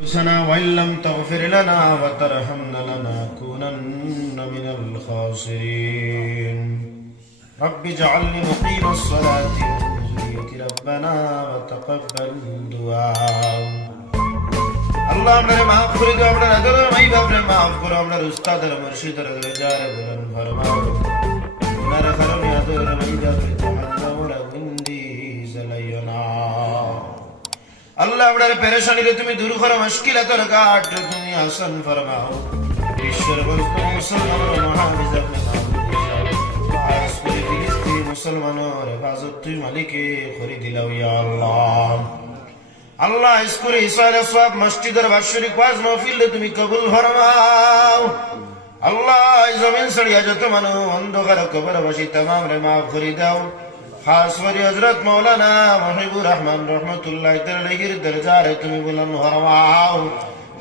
أنفسنا وإن لم تغفر لنا وترحمنا لنكونن من الخاسرين رب اجعلني مقيم الصلاة ومن ذريتي ربنا وتقبل دعاء আল্লাহ আপনারে মাফ করে দাও, আপনার আদরের মাই বাপরে মাফ করো, আপনার উস্তাদের মুর্শিদের দরজারে বুলন্দ ফরমাও। গুনার কারণে আদরের মাই বাপরে জাহান্নামের আগুন দিয়ে জ্বালাইও না। আল্লাহ আপনার পেরেশানিরে তুমি দূর করো, মুশকিলাতের ঘাট তুমি আসান ফরমাও। বিশ্বের বস্তু মুসলমানের মহাবিজ আপনি আজ করে ফিলিস্তিনি মুসলমানের হেফাজত তুই মালিকে করে দিলাও ইয়া আল্লাহ। আল্লাহ ইসকুরে ইসরায়েল সওয়াব মসজিদের বাৎসরিক ওয়াজ মাহফিল তুমি কবুল ফরমাও। আল্লাহ জমিন ছড়িয়া যত মানুষ অন্ধকার কবরবাসী तमाम রে মাফ করে দাও। খাস করে হযরত মাওলানা মুহিবুর রহমান রহমাতুল্লাহ তাআলার দরজারে তুমি বুলন্দ ফরমাও।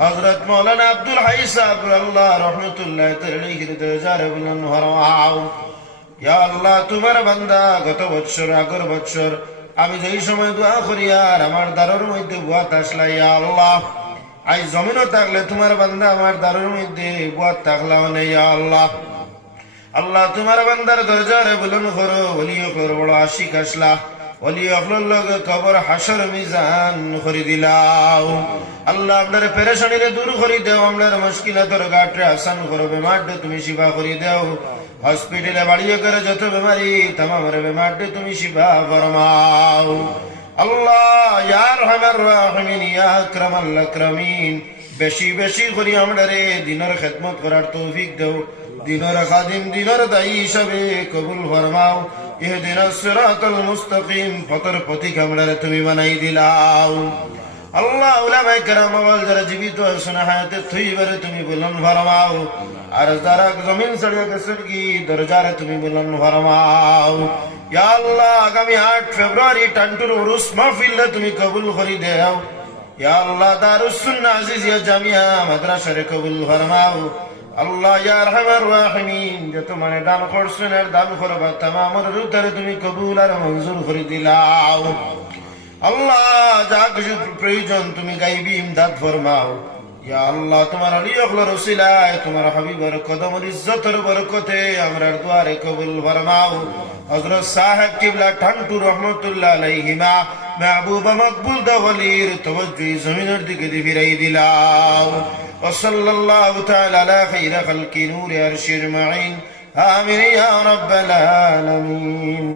হযরত মাওলানা আব্দুল হাই সাহেব আল্লাহ রহমাতুল্লাহ তাআলার দরজারে বুলন্দ ফরমাও। ইয়া আল্লাহ তোমার বান্দা গত বছর আগের বছর আমি যেই সময় দোয়া করি আর আমার দারুর মধ্যে বুয়াত আসলা ইয়া আল্লাহ, আজ জমিনও থাকলে তোমার বান্দা আমার দারুর মধ্যে বুয়াত থাকলাও না ইয়া আল্লাহ। আল্লাহ তোমার বান্দার দরজারে বুলন্দ করো, ওলি অকলর বড় আশিক আসলা, ওলি অকলর লগে কবর হাসর মিজান করে দিলাও। আল্লাহ আপনার পেরেশানিরে দূর করে দেও, আপনার মুশকিলাতের ঘাটরে আসান করো, বেমারটা তুমি শিফা করে দেও। হসপিটালে বাড়িয়ে করে যত বেমারি तमाम বেমারটা তুমি শিফা ফরমাও। আল্লাহ ইয়া আরহামার রাহিমিন ইয়া আকরামাল আকরামিন, বেশি বেশি করে আমারে দিনের খেদমত করার তৌফিক দাও, দিনের খাদিম দিনের দায়ী হিসাবে কবুল ফরমাও। ইহদিনাস সিরাতাল মুস্তাকিম, পথের পথিক আমারে তুমি বানাই দিলাও। আল্লাহ উলামায়ে কেরাম ওয়াল যারা জীবিত আছেন হায়াতে তৈয়বারে তুমি বুলন্দ ফরমাও, আর যারা জমিন ছাড়িয়ে গেছেন কি দরজারে তুমি বুলন্দ ফরমাও। ইয়া আল্লাহ আগামী 8 ফেব্রুয়ারি টান্টুর উরুস মাহফিল তুমি কবুল করে দাও। ইয়া আল্লাহ দারুস সুন্নাহ আজিজিয়া জামিয়া মাদ্রাসারে কবুল ফরমাও। আল্লাহ ইয়া আরহামার রাহিমিন, যত মানে দান করছেন আর দান করবা तमाम রুতারে তুমি কবুল আর মঞ্জুর করে দিলাও। আল্লাহ যা কিছু প্রয়োজন তুমি গাইবি ইমদাদ ফরমাও। ইয়া আল্লাহ তোমার আলী অকলর ওসিলায় তোমার হাবিবের কদমের ইজ্জতের বরকতে আমরার দুয়ারে কবুল ফরমাও। হযরত সাহেব কিবলা টান্টু রহমাতুল্লাহ আলাইহিমা মাহবুবা মকবুল দওয়ালির তাওজ্জুহ জমিনের দিকে ফিরাই দিলাও। ওয়া সাল্লাল্লাহু তাআলা আলা খায়রি খালকি নূরি আরশিল মাইন, আমিন ইয়া রাব্বাল আলামিন।